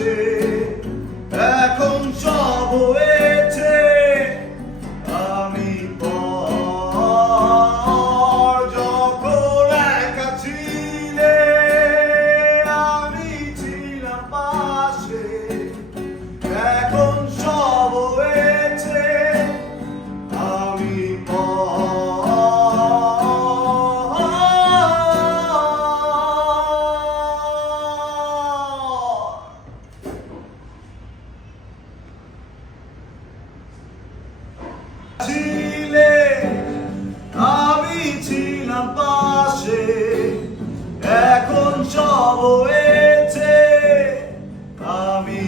পাশে এখন সব হয়েছে। আমি যখন একা ছিলে আমি পাশে। ছিলে আমি ছিলাম পাশে এখন সব হয়েছে। আমি